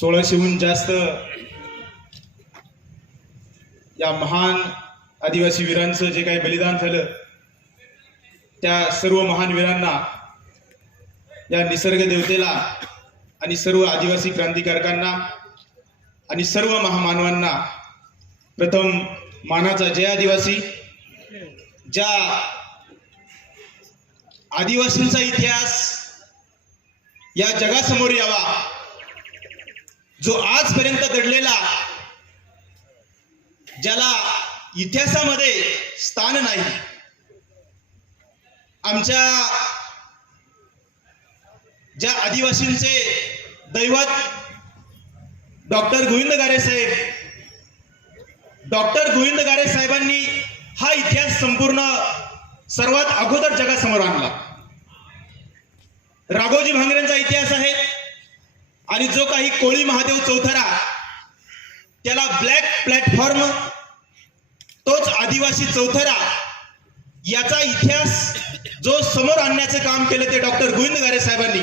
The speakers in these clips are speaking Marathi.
सोळाशेहून जास्त या महान आदिवासी वीरांचं जे काही बलिदान झालं त्या सर्व महान वीरांना या निसर्ग देवतेला आणि सर्व आदिवासी क्रांतिकारकांना आणि सर्व महामानवांना प्रथम मानाचा जय आदिवासी. ज्या आदिवासींचा इतिहास या जगासमोर यावा जो आजपर्यंत घडलेला ज्याला इतिहासामध्ये स्थान नाही आमच्या ज्या आदिवासींचे दैवत डॉक्टर गोविंद गारे साहेब डॉक्टर गोविंद गारे साहेबांनी हा इतिहास संपूर्ण सर्वात अगोदर जगासमोर आणला. राघोजी भांगरेंचा इतिहास आहे. आणि जो काही कोळी महादेव चौथरा त्याला ब्लॅक प्लॅटफॉर्म तोच आदिवासी चौथरा याचा इतिहास जो समोर आणण्याचं काम केलं ते डॉक्टर गोविंद गारे साहेबांनी.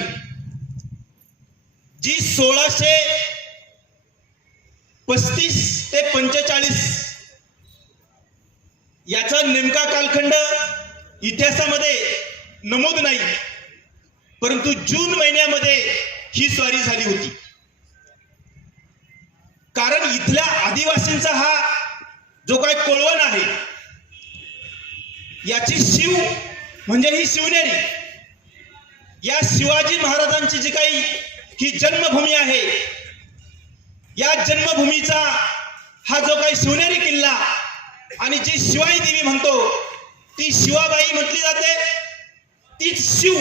जी सोळाशे पस्तीस ते पंचेचाळीस याचा नेमका कालखंड इतिहासामध्ये नमूद नाही परंतु जून महिन्यामध्ये ही स्वारी झाली होती. कारण इथल्या आदिवासींचा हा जो काय कोळवण आहे याची शिव म्हणजे ही शिवनेरी या शिवाजी महाराजांची जी काही ही जन्मभूमी आहे या जन्मभूमीचा हा जो काही शिवनेरी किल्ला आणि जी शिवाई देवी म्हणतो ती शिवाबाई म्हटली जाते तीच शिव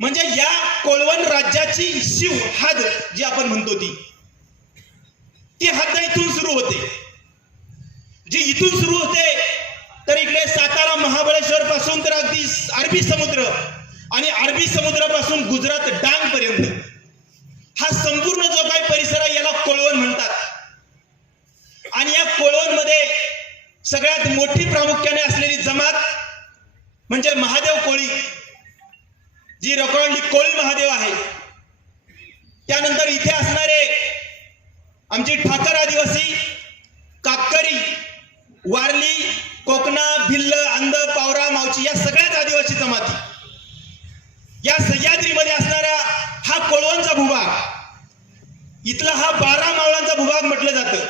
म्हणजे या कोळवण राज्याची शिव हद जी आपण म्हणतो ती ती हद्द इथून सुरू होते. जी इथून सुरू होते तर इकडे सातारा महाबळेश्वर पासून तर अगदी अरबी समुद्र आणि अरबी समुद्रापासून गुजरात डांग पर्यंत. हा संपूर्ण जो काही परिसर आहे याला कोळवण म्हणतात. आणि या कोळवणमध्ये सगळ्यात मोठी प्रामुख्याने असलेली जमात म्हणजे महादेव कोळी. जी रखडली कोळी महादेव आहे. त्यानंतर इथे असणारे आमची ठाकर आदिवासी काकरी वारली कोकणा भिल्ल अंध पावरा मावची या सगळ्याच आदिवासी जमाती. या सह्याद्रीमध्ये असणारा हा कोळवणचा भूभाग. इथला हा बारा मावळांचा भूभाग म्हटलं जातं.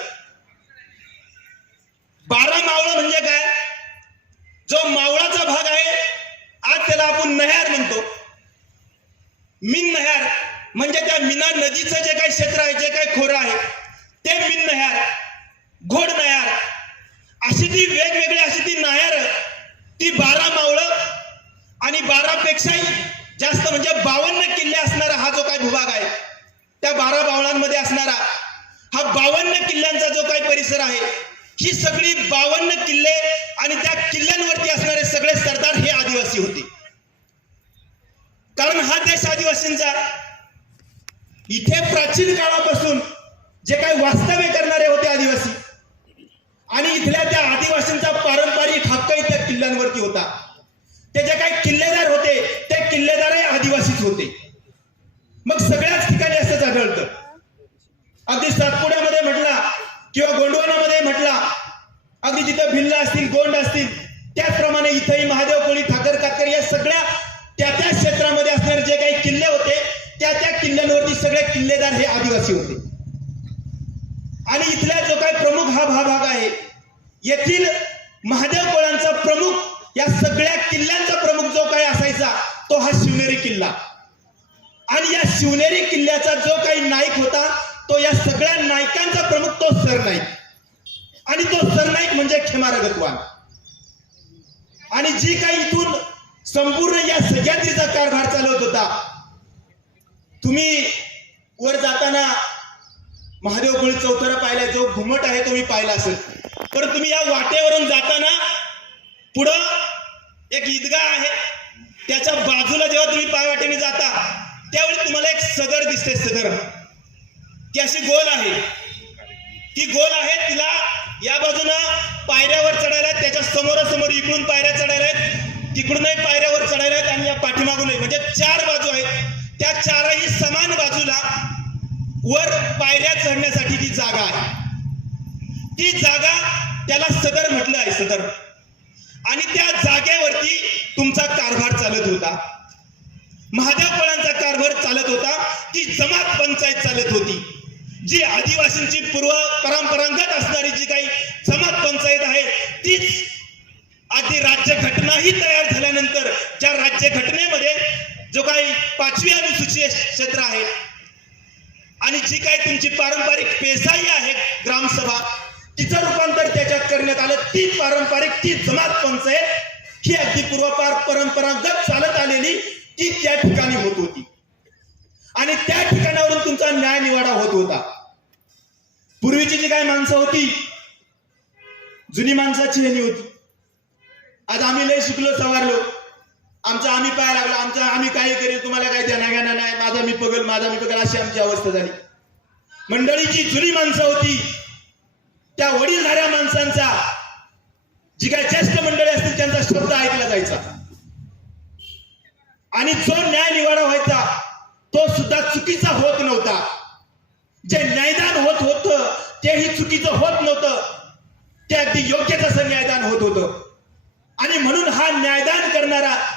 बारा मावळ म्हणजे काय? जो मावळाचा भाग आहे आज त्याला आपण नह्यार म्हणतो. मिन नह्यार म्हणजे त्या मीना नदीचं जे काही क्षेत्र आहे जे काही खोरं आहे ते मिन नह्यार घोड नह्यार अशी ती वेगवेगळी अशी ती नायर ती बारा मावळं आणि बारा पेक्षाही जास्त म्हणजे बावन्न किल्ले असणारा हा जो काही भूभाग आहे त्या बारा बावळांमध्ये असणारा हा बावन्न किल्ल्यांचा जो काही परिसर आहे ही सगळी बावन्न किल्ले आणि त्या किल्ल्यांवरती असणारे सगळे सरदार हे आदिवासी होते. कारण हा देश आदिवासींचा इथे प्राचीन काळापासून जे काही वास्तव्य करणारे होते आदिवासी आणि इथल्या त्या आदिवासींचा पारंपरिक हक्क इथल्या किल्ल्यांवरती होता. ते जे काही किल्लेदार होते ते किल्लेदारही आदिवासीच होते. मग सगळ्याच ठिकाणी असंच आढळतं अगदी सातपुड्यामध्ये म्हटला किंवा गोंडवानामध्ये म्हटला अगदी जिथे भिल्ल असतील गोंड असतील त्याचप्रमाणे इथंही महादेव कोळी ठाकर कातकर या सगळ्या त्या त्या क्षेत्रामध्ये असणारे जे काही किल्ले होते त्या त्या किल्ल्यांवरती सगळे किल्लेदार हे आदिवासी होते. आणि इथला जो काही प्रमुख हा भा भाग आहे येथील महादेव कोळांचा प्रमुख या सगळ्या किल्ल्यांचा प्रमुख जो काही असायचा तो हा शिवनेरी किल्ला. आणि या शिवनेरी किल्ल्याचा जो काही नाईक होता तो या सगळ्या नायकांचा प्रमुख तो सरनाईक आणि तो सरनाईक म्हणजे खेमारगतवान आणि जी काही इथून संपूर्ण या सह्याद्रीचा कारभार चालवत होता. तुम्ही वर जाताना महादेव कोळी चौथरा पाहिला जो घुमट आहे तो मी पाहिला असेल. पण तुम्ही या वाटेवरून जाताना पुढं एक ईदगाह आहे. त्याच्या बाजूला जेव्हा तुम्ही पायवाटेने जाता त्यावेळी तुम्हाला एक सदर दिसते सदर ती अशी गोल आहे. ती गोल आहे तिला या बाजूनं पायऱ्यावर चढायला त्याच्या समोरासमोर इकडून पायऱ्या चढायला आहेत तिकडूनही पायऱ्यावर चढायला आहेत आणि या पाठीमागूनही म्हणजे चार बाजू आहेत. त्या चारही समान बाजूला वर पायऱ्या चढण्यासाठी जी जागा आहे. ती जागा त्याला सदर म्हटलं आहे सदर. आणि त्या जागेवरती तुमचा कारभार चालत होता. महादेव फळांचा कारभार चालत होता. ती जमात पंचायत चालत होती. जी आदिवासींची पूर्व परंपरागत असणारी जी काही जमात पंचायत आहे तीच अगदी राज्य घटनाही तयार आजच्या घटनेमध्ये जो काही पाचवी अनुसूची क्षेत्र आहे आणि जी काही तुमची पारंपरिक पेसाई आहे ग्रामसभा तिचं रूपांतर त्याच्यात करण्यात आलं. ती पारंपरिक ती जमात पंचायत ही अगदी पूर्वपार परंपरागत चालत आलेली ती त्या ठिकाणी होत होती. आणि त्या ठिकाणावरून तुमचा न्याय निवाडा होत होता. पूर्वीची जी काही माणसं होती जुनी माणसाची हेनी होती. आज आम्ही लय शिकलो सवारलो. आमचं आम्ही पाहायला लागलो आमचं आम्ही काही करील तुम्हाला काही देणं नाही नाही माझा मी पगल माझा मी पगल अशी आमची अवस्था झाली. मंडळीची जुनी माणसं होती. त्या वडीलधाऱ्या माणसांचा जी काही ज्येष्ठ मंडळी असतील त्यांचा शब्द ऐकला जायचा. आणि जो न्याय निवाडा व्हायचा तो सुद्धा चुकीचा होत नव्हता. जे न्यायदान होत होतं तेही चुकीचं होत नव्हतं. ते अगदी योग्य तसं न्यायदान होत होतं. आणि म्हणून हा न्यायदान करणारा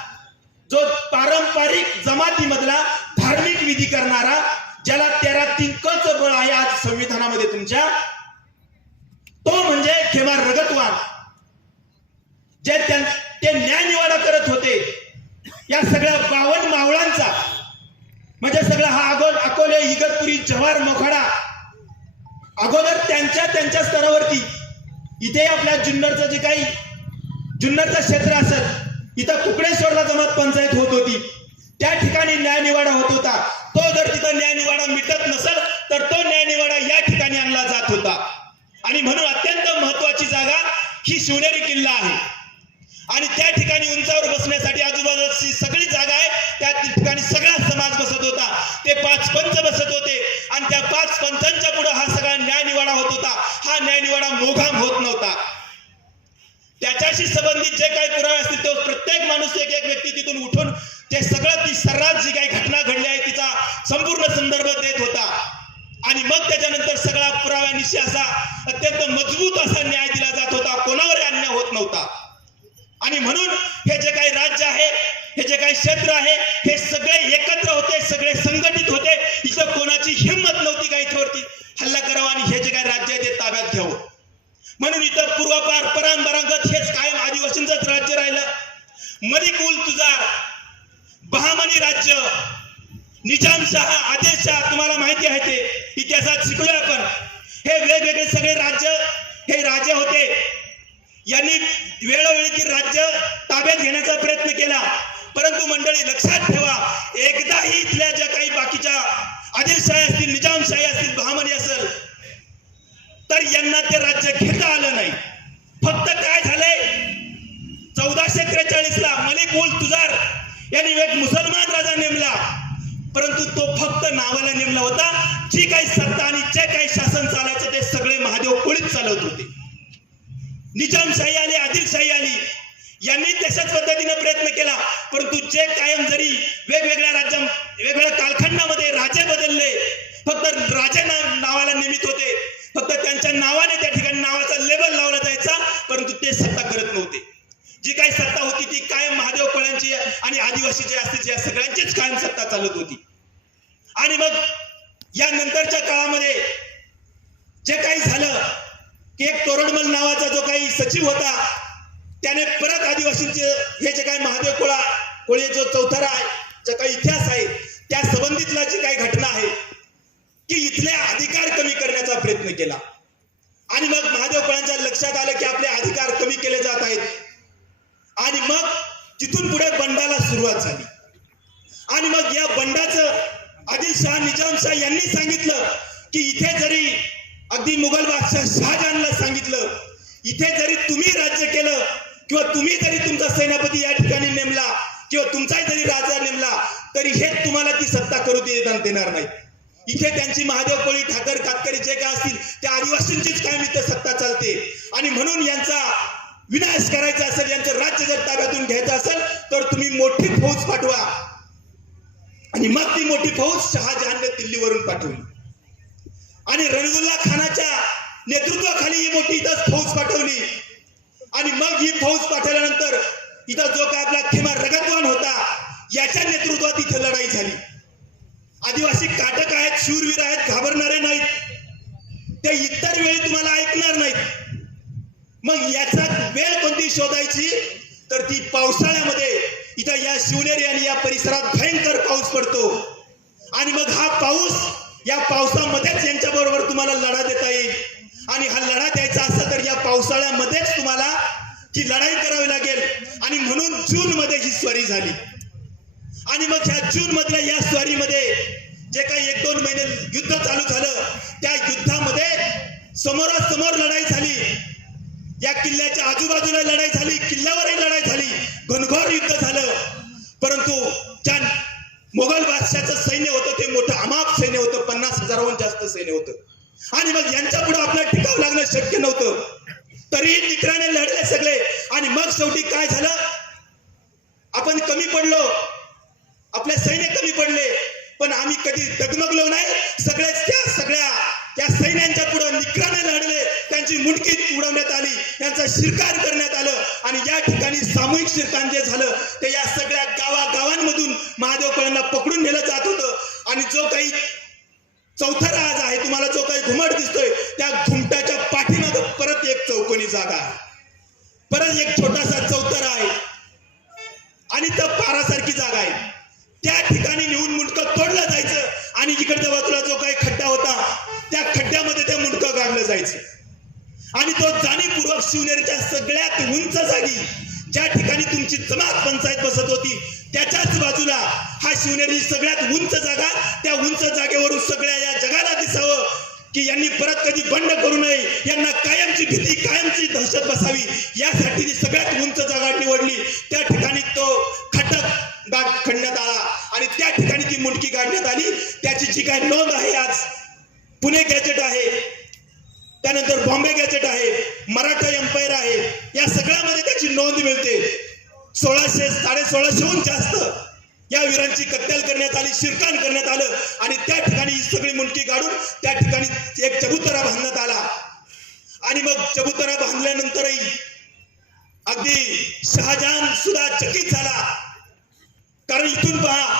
जो पारंपरिक जमातीमधला धार्मिक विधी करणारा ज्याला तेरा तिंकच बळ आहे आज संविधानामध्ये तुमच्या तो म्हणजे खेमा रगतवान. जे ते न्यायनिवाडा करत होते. या सगळ्या बावन मावळांचा म्हणजे सगळा हा अगोल अकोले इगतपुरी जव्हार मोखाडा अगोदर त्यांच्या त्यांच्या स्तरावरती. इथे आपल्या जुन्नरचं जे काही जुन्नरचं क्षेत्र असेल इथं कुकडेश्वरला जमात पंचायत होत होती. त्या ठिकाणी न्यायनिवाडा होत होता. तो जर तिथं न्यायनिवाडा मिटत नसेल तर तो न्यायनिवाडा या ठिकाणी आणला जात होता. आणि म्हणून अत्यंत महत्वाची जागा ही शिवनेरी किल्ला आहे. आणि त्या ठिकाणी उंचावर बसण्यासाठी आजूबाजूची सगळी जागा आहे. त्या ठिकाणी सगळा समाज बसत होता. ते पाच पंच बसत होते. आणि त्या पाच पंचांच्या पुढे हा सगळा न्यायनिवाडा होत होता. हा न्यायनिवाडा मोघाम होत नव्हता. त्याच्याशी संबंधित जे काही एक माणूस एक एक व्यक्ती तिथून उठून ते सगळं ती सर्रास जी काही घटना घडली आहे तिचा संपूर्ण संदर्भ देत होता आणि मग त्याच्यानंतर सगळा पुराव्यानिशी असा अत्यंत मजबूत असा न्याय दिला जात होता कोणावर अन्याय होत नव्हता आणि म्हणून हे जे काही राज्य आहे हे जे काही क्षेत्र आहे हे सगळे एकत्र होते सगळे संघटित होते इथं कोणाची हिंमत नव्हती का इथवरती हल्ला करावा आणि हे जे काही राज्य आहे ते ताब्यात घ्यावं म्हणून इथं पूर्वापार परंपरागत हेच कायम आदिवासींचंच राज्य राहिलं मलिक उल तुजार बहामनी राज्य निजामशाह आदिलशाह तुम्हाला माहिती आहे इतिहासात शिकलोय आपण. हे वेगवेगळे सगळे राज्य हे राजे होते. यांनी वेळोवेळी ती राज्य ताब्यात घेण्याचा प्रयत्न केला. परंतु मंडळी लक्षात ठेवा एकदाही इथल्या ज्या काही बाकीच्या आदिलशाही असतील निजामशाही असतील बहामनी असेल तर यांना ते राज्य घेता आलं नाही. फक्त काय झालंय? चौदाशे त्रेचाळीस ला मलिक उल तुजार यांनी एक मुसलमान राजा नेमला. परंतु तो फक्त नावाला नेमला होता. जी काही सत्ता आणि जे काही शासन चालायचं ते सगळे महादेव कोळीत चालवत होते. निजामशाही आली आदिलशाही आली. यांनी तशाच पद्धतीने प्रयत्न केला. परंतु जे कायम जरी वेगवेगळ्या राज्या वेगवेगळ्या कालखंडामध्ये राजे बदलले फक्त राजे ना- नावाला निमित होते फक्त त्यांच्या नावाने त्या ठिकाणी नावाचा लेबल लावला जायचा परंतु ते सत्ता करत नव्हते जी काही सत्ता होती ती कायम महादेव कोळ्यांची आणि आदिवासी जे असतील या सगळ्यांचीच कायम सत्ता चालत होती आणि मग या नंतरच्या काळामध्ये जे काही झालं की एक तोरडमल नावाचा जो काही सचिव होता त्याने परत आदिवासींचे हे जे काही महादेव कोळा कोळी जो चौथारा आहे जो काही इतिहास आहे त्या संबंधितला जी काही घटना आहे की इथले अधिकार कमी करण्याचा प्रयत्न केला आणि मग महादेव कोळ्यांच्या लक्षात आलं की आपले अधिकार कमी केले जात आहेत आणि मग तिथून पुढे बंडाला सुरुवात झाली. आणि मग या बंडाचं आदिलशाह निजामशाह यांनी सांगितलं की इथे जरी अगदी मुघल बादशाह शहाजहानला सांगितलं इथे जरी तुम्ही राज्य केलं किंवा तुम्ही जरी तुमचा सेनापती या ठिकाणी नेमला किंवा तुमचाही जरी राजा नेमला तरी हे तुम्हाला ती सत्ता करू देणार नाही. इथे त्यांची महादेव कोळी ठाकर कातकरी जे काय असतील त्या आदिवासींचीच काय इथं सत्ता चालते. आणि म्हणून यांचा विनाश करायचा असेल यांचं राज्य जर ताब्यातून घ्यायचं असेल तर तुम्ही मोठी फौज पाठवा. आणि मग ती मोठी फौज शहाजहानने दिल्लीवरून पाठवली. आणि रणगुल्ला खानाच्या नेतृत्वाखाली ही मोठी इथं फौज पाठवली. आणि मग ही फौज पाठवल्यानंतर इथं जो काय आपला खेमा रगतवान होता याच्या नेतृत्वात इथे लढाई झाली. आदिवासी काटक आहेत शूरवीर आहेत घाबरणारे नाहीत. ते इतर वेळी तुम्हाला ऐकणार नाहीत. मग याचा वेळ कोणती शोधायची? तर ती पावसाळ्यामध्ये इथं या शिवनेरी आणि या परिसरात भयंकर पाऊस पडतो. आणि मग हा पाऊस या पावसामध्येच यांच्या बरोबर तुम्हाला लढा देता येईल. आणि हा लढा द्यायचा असला तर या पावसाळ्यामध्येच तुम्हाला ती लढाई करावी लागेल. आणि म्हणून जून मध्ये ही स्वारी झाली. आणि मग ह्या जून मधल्या या स्वारीमध्ये जे काही एक दोन महिने युद्ध चालू झालं त्या युद्धामध्ये समोरासमोर लढाई झाली. या किल्ल्याच्या आजूबाजूला लढाई झाली किल्ल्यावरही लढाई झाली घनघोर युद्ध झालं. परंतु ज्या मोगल बादशाचं सैन्य होतं ते मोठं अमाप सैन्य होतं पन्नास हजाराहून जास्त सैन्य होतं. आणि मग यांच्या पुढे आपल्याला टिकाव लागणं शक्य नव्हतं. तरीही निकराने लढले सगळे. आणि मग शेवटी काय झालं? आपण कमी पडलो. आपले सैन्य कमी पडले. पण आम्ही कधी डगमगलो नाही. सगळ्याच त्या सगळ्या त्या सैन्यांच्या पुढे निकराने लढले. त्यांची मुंडकी उडवण्यात आली त्यांचा शिरकार करण्यात आलं आणि या ठिकाणी सामूहिक शिरकान जे झालं ते या सगळ्या गावागावांमधून महादेव कळ्यांना पकडून नेलं जात होतं. आणि जो काही चौथा राज आहे तुम्हाला जो काही घुमट दिसतोय त्या घुमटाच्या पाठीमागं परत एक चौकोनी जागा परत एक छोटासा चौथा की यांनी परत कधी बंड करू नये यांना कायमची भीती कायमची दहशत इथून पहा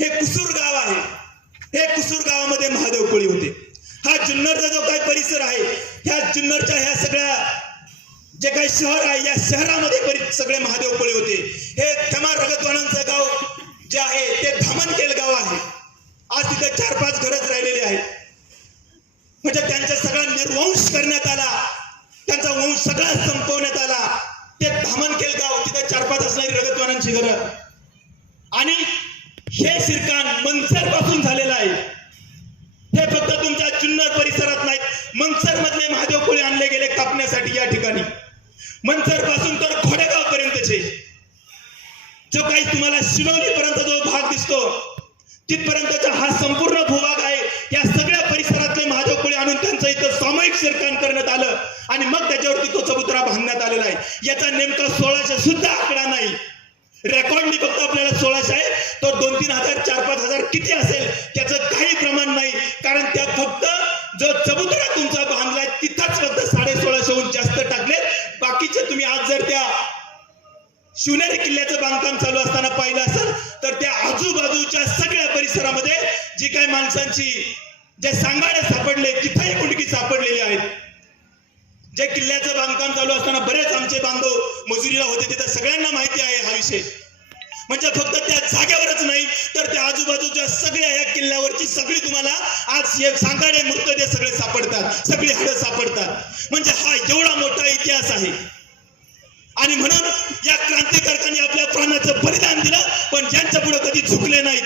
हे कुसूर गाव आहे. हे कुसूर गावामध्ये महादेव कोळी होते. हा जुन्नरचा जो काही परिसर आहे ह्या जुन्नरच्या ह्या सगळ्या जे काही शहर आहे या शहरामध्ये सगळे महादेव कोळी होते. हे थमार रगतवाणांचं गाव जे आहे ते धामणकेल गाव आहे. आज तिथे चार पाच घरच राहिलेले आहेत. म्हणजे त्यांचा सगळा निर्वंश करण्यात आला. त्यांचा वंश सगळा संपवण्यात आला. ते धामणकेल गाव तिथे चार पाच असणारी रगतवानांची घरं. आणि हे शिरकान मनसरपासून झालेलं आहे. हे फक्त तुमच्या जुन्नर परिसरात नाहीत मनसर मधले महादेव कोळी आणले गेले कापण्यासाठी या ठिकाणी. मनसरपासून तर खोडेगाव पर्यंतचे जो काही तुम्हाला शिनवली पर्यंत जो भाग दिसतो तिथपर्यंतचा हा संपूर्ण भूभाग आहे. या सगळ्या परिसरातले महादेव कोळी आणून त्यांचं इथं सामूहिक शिरकान करण्यात आलं. आणि मग त्याच्यावरती तो चबुतरा बांधण्यात आलेला आहे. याचा नेमका सोळाशे सुद्धा आकडा नाही. रेकॉर्डनी फक्त आपल्याला सोळाशे आहे. तो दोन तीन हजार चार पाच हजार किती असेल त्याचं काही प्रमाण नाही. कारण त्या फक्त जो चबुतरा तुमचा बांधलाय तिथंच फक्त साडे सोळाशेहून जास्त टाकले बाकीचे तुम्ही आज जर त्या शिवनेरी किल्ल्याचं बांधकाम चालू असताना पाहिलं असेल तर त्या आजूबाजूच्या सगळ्या परिसरामध्ये जी काही माणसांची जे सांगाडे सापडले तिथंही कुंडकी सापडलेली आहेत. जे किल्ल्याचं बांधकाम चालू असताना बरेच आमचे बांधव मजुरीला होते तिथं सगळ्यांना माहिती आहे हा विषय. म्हणजे फक्त त्या जागेवरच नाही तर त्या आजूबाजूच्या सगळ्या या किल्ल्यावरची सगळी तुम्हाला आज हे सांगाडे मृतदेह सगळे सापडतात सगळी हाडं सापडतात. म्हणजे हा एवढा मोठा इतिहास आहे. आणि म्हणून या क्रांतिकारकांनी आपल्या प्राणाचं बलिदान दिलं पण यांच्या पुढे कधी झुकले नाहीत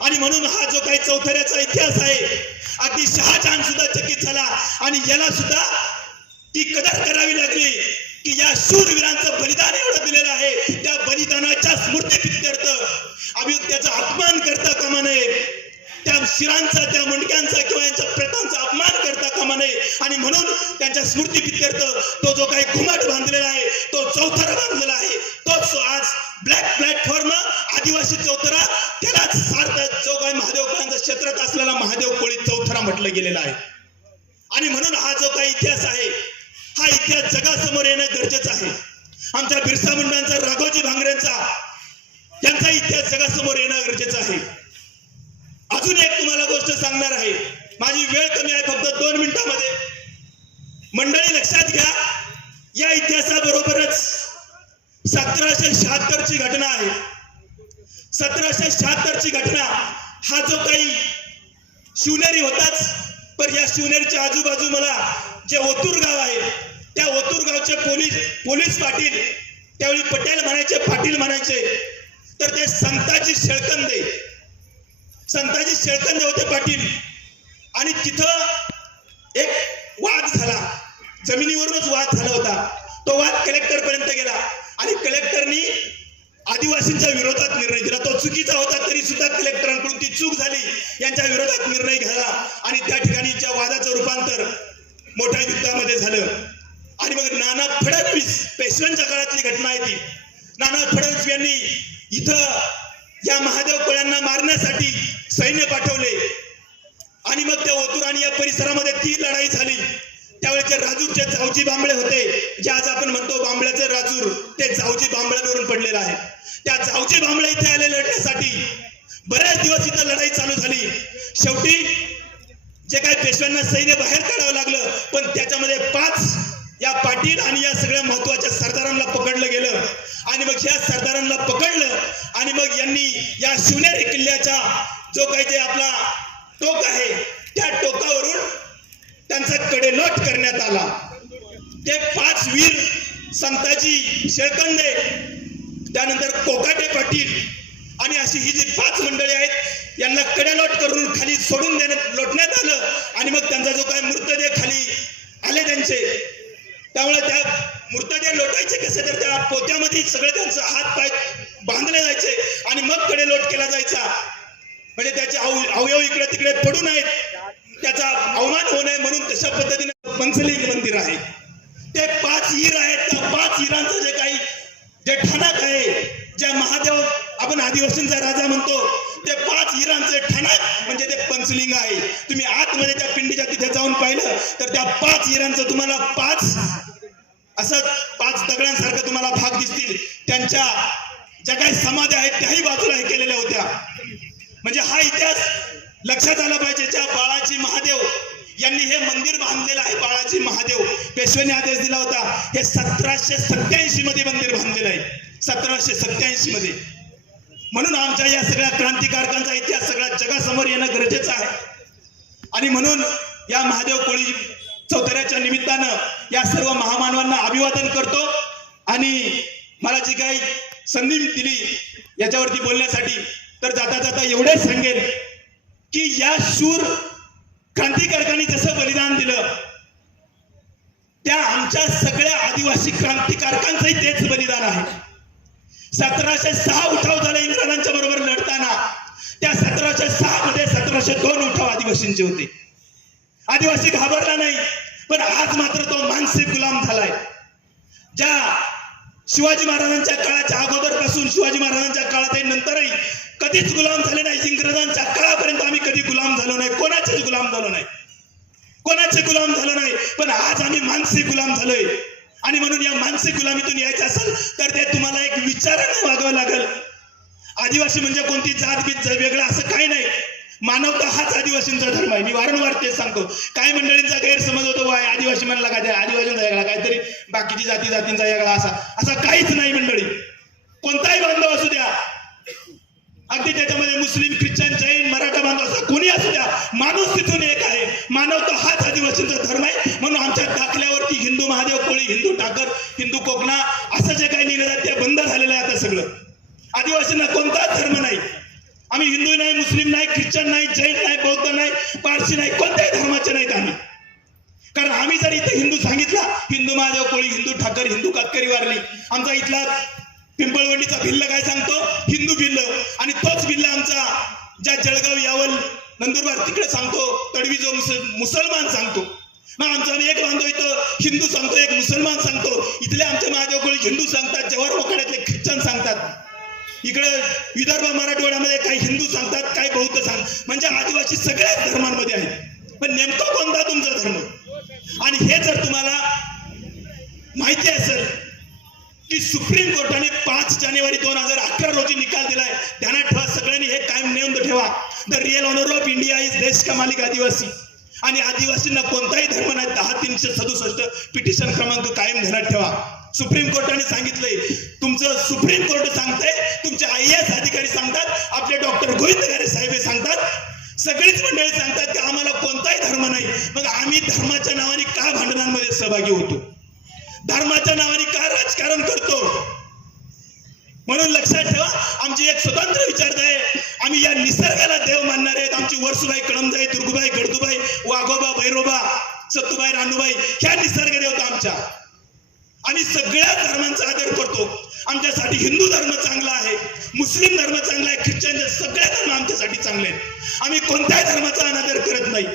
आणि म्हणून हा जो काही चौथऱ्याचा इतिहास आहे अगदी शहाजहान सुद्धा चकित झाला. आणि याला सुद्धा ती कदर करावी लागली की या शूरवीरांचं बलिदान एवढं दिलेलं आहे. त्या बलिदानाच्या स्मृतीप्रित्यर्थ आम्ही त्याचा अपमान करता कामा नये. त्या शिरांचा त्या मुंडक्यांचा किंवा यांच्या प्रेतांचा अपमान करता कामा नये आणि म्हणून त्यांच्या स्मृतीप्रित्यर्थ तो जो काही घुमट बांधलेला आहे तो चौथरा बांधलेला आहे तोच आज ब्लॅक प्लॅटफॉर्म आदिवासी चौथरा त्यालाच सार्थ जो काही महादेव कोळ्यांचा क्षेत्रात असलेला महादेव कोळी चौथरा म्हटलं गेलेलं आहे आणि म्हणून हा जो काही इतिहास आहे हा इतिहास जगासमोर येणं गरजेचं आहे आमच्या बिरसा मुंडांचा राघोजी भांगरेंचा यांचा इतिहास जगासमोर येणं गरजेचं आहे अजून एक तुम्हाला गोष्ट सांगणार आहे माझी वेळ कमी आहे फक्त दोन मिनिटांमध्ये मंडळी लक्षात घ्या या इतिहासाबरोबरच सतराशे शहात्तर ची घटना आहे. सतराशे शहात्तर ची घटना हा जो काही शिवनेरी होताच पण या शिवनेरीच्या आजूबाजू मला जे ओतूर गाव आहे त्या ओतूर गावचे पोलीस पोलीस पाटील त्यावेळी पटेल म्हणायचे पाटील म्हणायचे तर ते संताजी शेळकंदे संताजी शेळकंदे होते पाटील. आणि तिथं एक जमिनीवरूनच वाद झाला होता. तो वाद कलेक्टर पर्यंत गेला. आणि कलेक्टरनी आदिवासींच्या विरोधात निर्णय दिला. तो चुकीचा होता तरी सुद्धा कलेक्टरांकडून ती चूक झाली. यांच्या विरोधात निर्णय घ्याला आणि त्या ठिकाणी वादाचं रूपांतर मोठ्या युद्धामध्ये झालं. आणि मग नाना फडणवीस पेशव्यांच्या काळातली घटना आहे ती. नाना फडणवीस यांनी इथं या महादेव कोळ्यांना मारण्यासाठी सैन्य पाठवले. आणि मग त्या ओतूर आणि या परिसरामध्ये ती लढाई झाली. त्यावेळेचे राजूरचे जावजी बांबळे होते जे आज आपण म्हणतो बांबळ्याचे राजूर ते जावजी बांबळ्यांवरून पडलेलं आहे त्या जावजी बांबळे इथे आले लढण्यासाठी बऱ्याच दिवस इथं लढाई चालू झाली. शेवटी जे काही पेशव्यांना सैन्य बाहेर काढावं लागलं पण त्याच्यामध्ये पाच या पाटील आणि या सगळ्या महत्त्वाच्या सरदारांना पकडलं गेलं. आणि मग या सरदारांना पकडलं आणि मग यांनी या शिवनेरी किल्ल्याचा जो काही ते आपला टोक आहे त्यांचा करण्यात आला. ते पाच वीर संताजी शेळकंदे त्यानंतर कोकाटे पाटील आणि अशी ही जी पाच मंडळी आहेत यांना कडेलोट करून खाली सोडून देण्यात लोटण्यात आलं आणि मग त्यांचा जो काय मृतदेह खाली आले त्यांचे त्यामुळे त्या मृतदेह लोटायचे कसे तर त्या पोत्यामध्ये सगळे त्यांचं हात पाय बांधले जायचे आणि मग कडेलोट केला जायचा. म्हणजे त्याचे अवयव इकडे तिकडे पडून आहेत. त्याचा अवमान होऊ नये म्हणून तशा पद्धतीने पंचलिंग मंदिर आहे. ते पाच हिर आहेत. त्या पाच हिरांचं जे काही जे ठणक आहे ज्या महादेव आपण आदिवासींचा राजा म्हणतो ते पाच हिरांचे ठणक म्हणजे ते पंचलिंग आहे. तुम्ही आतमध्ये त्या पिंडीच्या तिथे जाऊन पाहिलं तर त्या पाच हिरांचं तुम्हाला पाच असं पाच दगडांसारखं तुम्हाला भाग दिसतील. त्यांच्या ज्या काही समाध्या आहेत त्याही बाजूला हे केलेल्या होत्या. म्हणजे हा इतिहास लक्षात आलं पाहिजे ज्या बाळाजी महादेव यांनी हे मंदिर बांधलेलं आहे बाळाजी महादेव पेशव्यांनी आदेश दिला होता हे सतराशे सत्याऐंशी मध्ये मंदिर बांधलेलं आहे. सतराशे सत्याऐंशी मध्ये. म्हणून आमच्या या सगळ्या क्रांतिकारकांचा इतिहास सगळ्या जगासमोर येणं गरजेचं आहे. आणि म्हणून या महादेव कोळी चौथऱ्याच्या निमित्तानं या सर्व महामानवांना अभिवादन करतो. आणि मला जी काही संधी दिली याच्यावरती बोलण्यासाठी तर जाता जाता एवढेच सांगेन. की या शूर क्रांतिकारकांनी जसं बलिदान दिलं त्या आमच्या सगळ्या आदिवासी क्रांतिकारकांचंही तेच बलिदान आहे. सतराशे सहा उठाव झाले इंग्रजांच्या बरोबर लढताना. त्या सतराशे सहा मध्ये सतराशे दोन उठाव आदिवासींचे होते. आदिवासी घाबरला नाही पण आज मात्र तो मानसिक गुलाम झालाय. ज्या शिवाजी महाराजांच्या काळाच्या अगोदरपासून शिवाजी महाराजांच्या काळातही नंतरही कधीच गुलाम झाले नाही इंग्रजांच्या काळात आम्ही कधी गुलाम झालो नाही कोणाचेच गुलाम झालो नाही. कोणाचे गुलाम झालो नाही पण आज आम्ही मानसिक गुलाम झालोय. आणि म्हणून या मानसिक गुलामीतून यायचं असेल तर ते तुम्हाला एक विचाराने वागावं लागेल. आदिवासी म्हणजे कोणती जात बीत वेगळं असं काही नाही. मानवता हाच आदिवासींचा धर्म आहे. मी वारंवार तेच सांगतो. काही मंडळींचा गैरसमज होतो वाय आदिवासी म्हणला काय आदिवासींचा वेगळा काहीतरी बाकीची जाती जातींचा वेगळा असा. असा काहीच नाही मंडळी. कोणताही बांधव असू द्या. अगदी त्याच्यामध्ये मुस्लिम ख्रिश्चन जैन मराठा बांधव असा कोणी असू द्या. माणूस तिथून एक आहे. मानवता हाच आदिवासींचा धर्म आहे. म्हणून आमच्या दाखल्यावरती हिंदू महादेव कोळी हिंदू टाकर हिंदू कोकणा असं जे काही लिहिलं ते बंद झालेलं आहे आता सगळं. आदिवासींना कोणताच धर्म नाही. आम्ही हिंदू नाही मुस्लिम नाही ख्रिश्चन नाही जैन नाही बौद्ध नाही पारसी नाही कोणत्याही धर्माचे नाहीत आम्ही. कारण आम्ही जर इथे हिंदू सांगितला हिंदू महादेव कोळी हिंदू ठाकर हिंदू कातकरी वारली आमचा इथला पिंपळवंडीचा भिल्ल काय सांगतो? हिंदू भिल्ल. आणि तोच भिल्ल आमचा ज्या जळगाव यावल नंदुरबार तिकडे सांगतो. तडवी जो मुसल मुसलमान सांगतो. मग आमचा एक बांधव इथं हिंदू सांगतो एक मुसलमान सांगतो. इथले आमचे महादेव कोळी हिंदू सांगतात जव्हार मोकाड्यातले ख्रिश्चन सांगतात. इकडे विदर्भ मराठवाड्यामध्ये काही हिंदू सांगतात काही बौद्ध सांग म्हणजे आदिवासी सगळ्याच धर्मांमध्ये आहेत. पण नेमका कोणता तुमचा धर्म? आणि हे जर तुम्हाला माहिती असेल की सुप्रीम कोर्टाने पाच जानेवारी दोन हजार अकरा रोजी निकाल दिलाय. ध्यानात ठेवा सगळ्यांनी हे कायम नेमद ठेवा. The real honour of India is देश का मालिक आदिवासी. आणि आदिवासींना कोणताही धर्म नाही दहा तीनशे सदुसष्ट पिटिशन क्रमांक कायम ध्यानात ठेवा. सुप्रीम कोर्टाने सांगितलंय तुमचं सुप्रीम कोर्ट सांगतंय तुमचे आय एस अधिकारी सांगतात आपले डॉक्टर गोविंद गारे साहेब हे सांगतात. सगळीच मंडळी सांगतात की आम्हाला कोणताही धर्म नाही. मग आम्ही धर्माच्या नावाने का भांडणांमध्ये सहभागी होतो? धर्माच्या नावाने का राजकारण करतो? म्हणून लक्षात ठेवा आमची एक स्वतंत्र विचारता आहे. आम्ही या निसर्गाला देव मानणार आहेत. आमची वर्सुबाई कळमजाई दुर्गुबाई गडदुबाई वाघोबा भैरोबा सत्तुबाई रानूबाई ह्या निसर्ग देवता आमच्या. आम्ही सगळ्या धर्मांचा आदर करतो. आमच्यासाठी हिंदू धर्म चांगला आहे मुस्लिम धर्म चांगला आहे ख्रिश्चन सगळे धर्म आमच्यासाठी चांगले आहेत. आम्ही कोणत्याही धर्माचा अनादर करत नाही.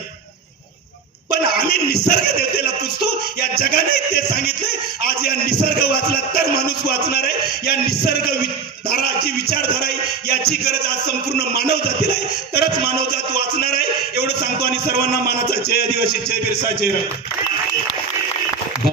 पण आम्ही निसर्ग देवतेला पुजतो. या जगाने ते सांगितलंय. आज या निसर्ग वाचला तर माणूस वाचणार आहे. या निसर्ग वि- धारा जी विचारधारा आहे याची गरज आज संपूर्ण मानव जातीला आहे. तरच मानवजात वाचणार आहे. एवढं सांगतो आणि सर्वांना मानाचा जय आदिवासी जय बिरसा जय राम